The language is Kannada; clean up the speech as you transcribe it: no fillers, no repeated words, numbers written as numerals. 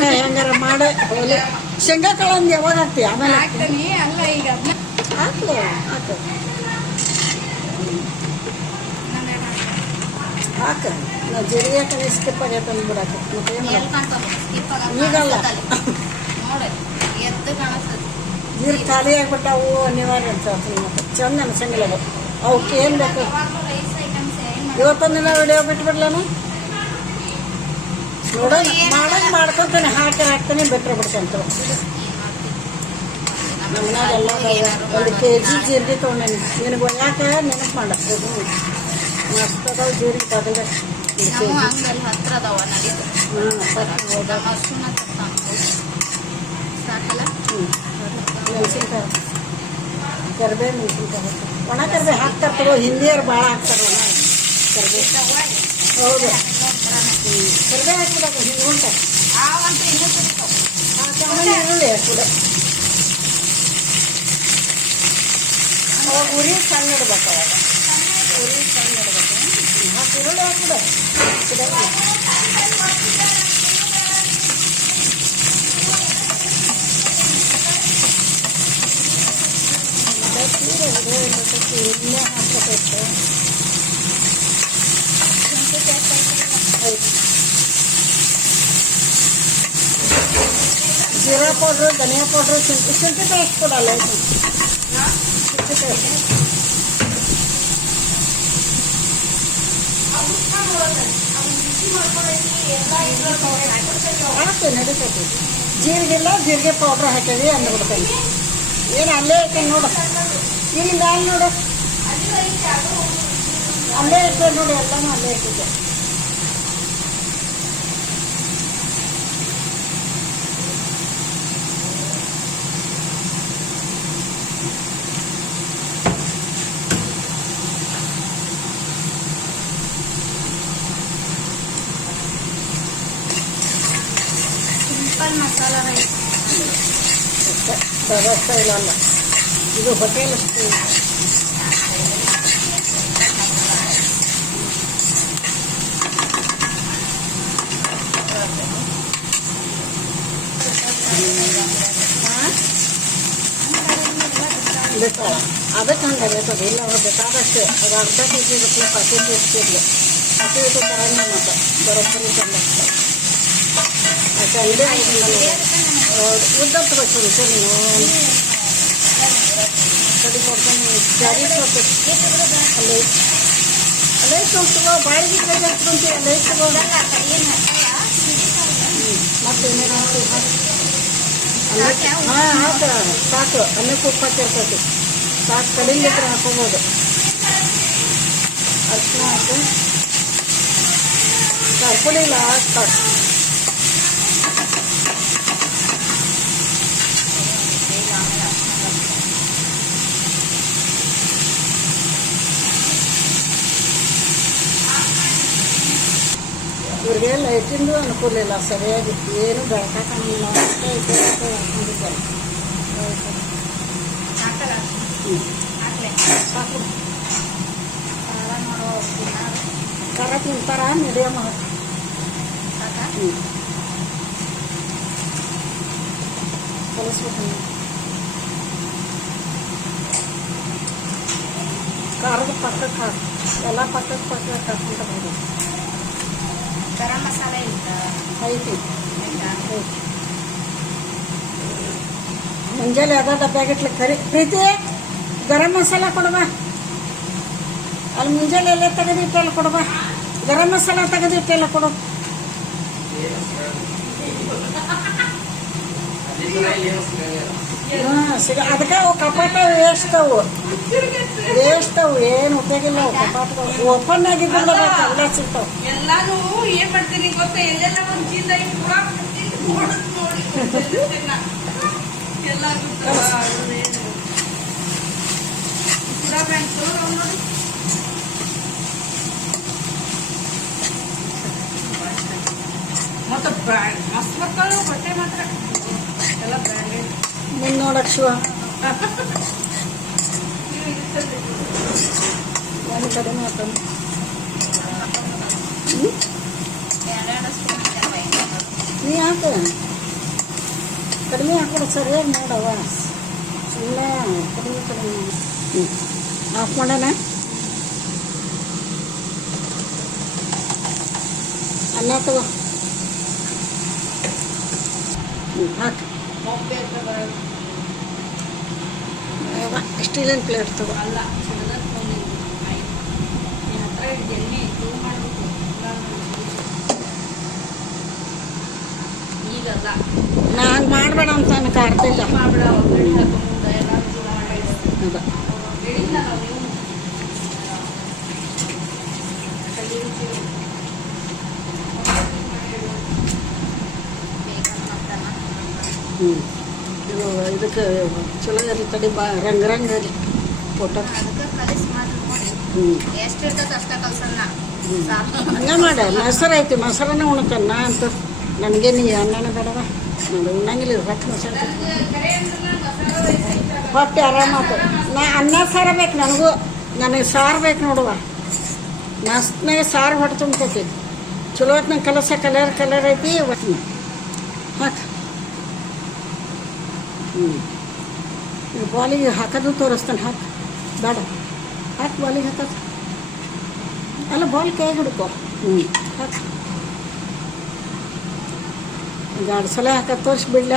ಹೆಂಗಾರ ಮಾಡ ಶೇಂಗಾ ಕಾಳಂದು ಯಾವಾಗ ಹಾಕ್ತಿ ಆಮೇಲೆ ಹಾಕ್ತೀನಿ ಅಲ್ಲ ಈಗ ಹಾಕ್ಲಿ ಹಾಕು ಹಾಕ ನಾವು ಜೀರಿಗೆ ಹಾಕಿ ಸ್ಕಿಪ್ ಆಗೈತೆ ಅಂದ್ಬಿಡಾಕ ಮತ್ತೆ ಏನು ಈಗಲ್ಲ ನೀರು ಖಾಲಿ ಆಗ್ಬಿಟ್ಟಾವು ಅನಿವಾರ್ಯ ಅನ್ಸತ್ತೆ ಮತ್ತೆ ಚಂದ ಅನ್ಸಂಗಿಲ್ಲ ಅದು ಅವಕ್ಕೆ ಏನು ಬೇಕು ಇವತ್ತೊಂದಿನ ವಿಡಿಯೋ ಬಿಟ್ಬಿಡ್ಲೇನು ನೋಡೋಣ ಮಾಡೋದು ಮಾಡ್ಕೊತಾನೆ ಹಾಕ್ತಾನೆ ಬಿಟ್ಟರೆ ಬಿಡ್ತಂತ ನಮ್ಮನಾಗೆಲ್ಲ 1 kg ಜೀರಿಗೆ ತೊಗೊಂಡೇನಿ ನಿನಗೆ ಯಾಕೆ ನೆನಪು ಮಾಡಕ್ಕೆ ಮಸ್ತ್ ಅದಾವ ಜೀರಿಗೆ ತಗೊಂಡೆ ಮೆಣಸಿನ್ಕಾಯಿ ಕರಿಬೇವು ಮೆಣಸಿನ್ಕಾಯಿ ಒಣ ಕರಿಬೇವು ಹಾಕ್ತಾರೆ ತಗೋ ಹಿಂದಿಯರು ಭಾಳ ಹಾಕ್ತಾರೆ ಒಣ ಕರಿಬೇವು ಹೌದು ಕರಿಬೇವು ಹಾಕ್ಬಿಡಕ್ಕೆ ಹಿಂಗೆ ಉಂಟ ಈರುಳ್ಳಿ ಹಾಕ್ಬಿಡ ಅವಾಗ ಉರಿ ಸಣ್ಣ ಇಡ್ಬೇಕು ಅವಾಗ ಉರಿ ಸಣ್ಣ ಇಡ್ಬೇಕು ಹಾಕಿ ಈರುಳ್ಳಿ ಹಾಕ್ಬಿಡ ಇನ್ನೇ ಹಾಕಬೇಕು ಜೀರಾ ಪೌಡ್ರು ಧನಿಯಾ ಪೌಡ್ರು ಶುಂಠಿ ಪೇಸ್ಟ್ ಕೊಡಲ್ಲ ಶುಂಠಿ ಪೇಸ್ಟ್ ಹಾಕ್ತೇನೆ ನಡೀತೈತಿ ಜೀರಿಗೆಲ್ಲ ಜೀರಿಗೆ ಪೌಡ್ರ್ ಹಾಕೇವಿ ಅಂದ್ಬಿಡ್ತೇನೆ ಏನು ಅಲ್ಲೇ ಐತೇನೆ ನೋಡು ಇಲ್ಲಿ ಮ್ಯಾಲೆ ನೋಡು ಅಲ್ಲೇ ಇರ್ತೇವೆ ನೋಡಿ ಎಲ್ಲನೂ ಅಲ್ಲೇ ಇಟ್ಟಿದ್ದೆ simple masala rice dhaba style ಅಲ್ಲ ಇದು ಹೋಟೆಲ್ ಸ್ಟೈಲ್ ಬೇಕಾ ಅದಕ್ಕೆ ಹಂಗೆ ಬೇಕಾದ ಇಲ್ಲ ಅವ್ರು ಬೇಕಾದಷ್ಟೇ ಅದು ಅರ್ಧ ಕೆ ಜಿ ಇರುತ್ತೆ ಪಾಕೆಟ್ ಎಷ್ಟಿರಲಿ ಪಾಕೆಟ್ ಥರನೇ ಮತ್ತು ಬರೋಬ್ಬರಿ ಚಂದ ಆಗ್ತದೆ ಮತ್ತೆ ಅಂಗಡಿ ಆಗಿಲ್ಲ ಉದ್ದತ್ತು ಬೇಕು ಸರಿ ಕಡಿ ಕೊಡ್ತಾನೆ ಜಾರಿ ಸ್ವಲ್ಪ ಅಲ್ಲೇ ಅಲ್ಲೇ ಸ್ವಲ್ಪ ಬಾಡಿಗೆ ಕೈ ಹಾಕ್ಕೊಂತೀವಿ ಅಲ್ಲೇ ತಗೋಲ್ಲ ಮತ್ತೇನೇನು ಹಾಂ ಹಾಕ ಸಾಕು ಅನ್ನಕ್ಕೆ ಉಪ್ಪು ಹಾಕಿರ್ತೈತಿ ಸಾಕು ಕಡಿಮೆ ಹಾಕೋಬೋದು ಅರ್ಶಿನ ಹಾಕು ಕರ್ಪುಡಿ ಲಾಸ್ಟ್ ಸಾಕು ಇವ್ರಿಗೆ ಲೈಟಿಂದು ಅನುಕೂಲ ಇಲ್ಲ ಸರಿಯಾಗಿ ಏನು ಬೆಳಕಾಗಿಲ್ಲ ಸಾಕು ಖಾರ ತಿಂತಾರ ಮೀಡಿಯಮ್ ಕಲಿಸ್ಬೇಕು ಖಾರದ ಪಕ್ಕಕ್ಕೆ ಹಾಕಿ ಎಲ್ಲ ಪಕ್ಕಕ್ಕೆ ಹಾಕ್ಕೊಂತ ಬೋದು ಗರಂ ಮಸಾಲ ಐತಿ ಮುಂಜಾನೆ ಅದ ಡಬ್ಬ್ಯಾಗಿಟ್ಲಿ ಕರಿ ಪ್ರೀತಿ ಗರಂ ಮಸಾಲ ಕೊಡಬಾ ಅಲ್ಲಿ ಮುಂಜಾನೆ ಎಲ್ಲ ತೆಗೆದಿಟ್ಟೆಲ್ಲ ಕೊಡಬಾ ಗರಂ ಮಸಾಲ ತೆಗೆದಿಟ್ಟೆಲ್ಲ ಕೊಡು ಹಾಂ ಸಿಗ ಅದಕ್ಕೆ ಅವು ಕಪಾಟ ವೇಸ್ಟ್ ಅವು ಏನು ಉಪಯೋಗಿಲ್ಲ ಅವು ಕಪಾಟಗಳು ಓಪನ್ ಆಗಿದ್ದಲ್ಲ ಎಲ್ಲ ಸಿಗ್ತಾವೆ ಎಲ್ಲಾನು ಏನ್ ಮಾಡ್ತೀನಿ ಗೊತ್ತಾ ಎಲ್ಲೆಲ್ಲ ಒಂದು ಚೀಲ ಎಲ್ಲ ಮತ್ತೆ ಮಸ್ತ್ ಬರ್ತಾವೆ ಬಟ್ಟೆ ಮಾತ್ರ ಎಲ್ಲ ಬ್ರ್ಯಾಂಡೆಡ್ ಮುಂದೆ ನೋಡಕ್ ಶಿವ ಒಂದು ಕಡೆ ಮಾತಾಡ ನೀ ಹಾಕ ಕಡಿಮೆ ಹಾಕೋದು ಸರಿಯಾಗಿ ನೋಡವ ಸುಮ್ಮನೆ ಕಡಿಮೆ ಹ್ಞೂ ಆಫ್ ಮಾಡೋಣ. ಅನ್ನ ತಗೋ ಹಾಕಿ ಸ್ಟೀಲಿನ ಪ್ಲೇಟ್ ತಗೋ. ಅಲ್ಲ ಎಣ್ಣೆ ಇದು ಮಾಡಬೇಕು ಈಗಲ್ಲ. ನಾ ಹಂಗೆ ಮಾಡಬೇಡ ಅಂತ ನನಗೆ ಅರ್ತಿಲ್ಲ. ಮಾಡ್ಬಿಡ ಒಗ್ಗರಣೆ ಹಾಕೊಂಡು ಎಲ್ಲ ಮಾಡಿ ಅದ ಹೇಳಿಲ್ಲ ನೀವು ಹ್ಞೂ ಇದು ಇದಕ್ಕೆ ಚಲೋ ಇರಲಿ ತಡಿ ಬಾ ರಂಗ್ ಇರಲಿ ಫೋಟೋ. ಅದಕ್ಕೆ ಕಲಿಸಿ ಮಾಡ್ರಿ ನೋಡಿ. ಹ್ಞೂ ಎಷ್ಟು ಇರ್ತದೆ ಅಷ್ಟೇ ಕಲ್ಸಲ್ಲ. ಹಂಗೆ ಮಾಡ. ಮೊಸರು ಐತಿ, ಮೊಸರನ್ನ ಉಣ್ತಾನ ಅಂತ ನನಗೆ ನೀ ಅನ್ನನ ಬೇಡವ. ನಾನು ಉಣ್ಣಂಗಿಲ್ಲ ಹೊಟ್ಟೆ ಮೊಸರು ಹೊಟ್ಟೆ ಆರಾಮಾತು. ನಾ ಅನ್ನ ಸಾರು ಬೇಕು ನನಗೂ. ನನಗೆ ಸಾರು ಬೇಕು ನೋಡುವ. ಮಸ್ತ್ನಾಗ ಸಾರು ಹೊಟ್ಟೆ ತುಂಬ್ತೈತಿ. ಚಲೋ ಹೊತ್ನಾಗ ಕಲರ್ ಐತಿ ಒಟ್ಟಿನ ಹಾಕಿ. ಹ್ಞೂ ಬಾಲಿಗೆ ಹಾಕೋದು ತೋರಿಸ್ತಾನೆ. ಹಾಕಿ ಬೇಡ ಹಾಕಿ ಬಾಲಿಗೆ ಹಾಕೋದು ಅಲ್ಲ ಬಾಲ್ ಕೈ ಹಿಡ್ಕೊ. ಹ್ಞೂ ಹಾಕಿ. ಒಂದು 2 ಸಲ ಹಾಕೋದು ತೋರಿಸ್ಬಿಡ್ಲ.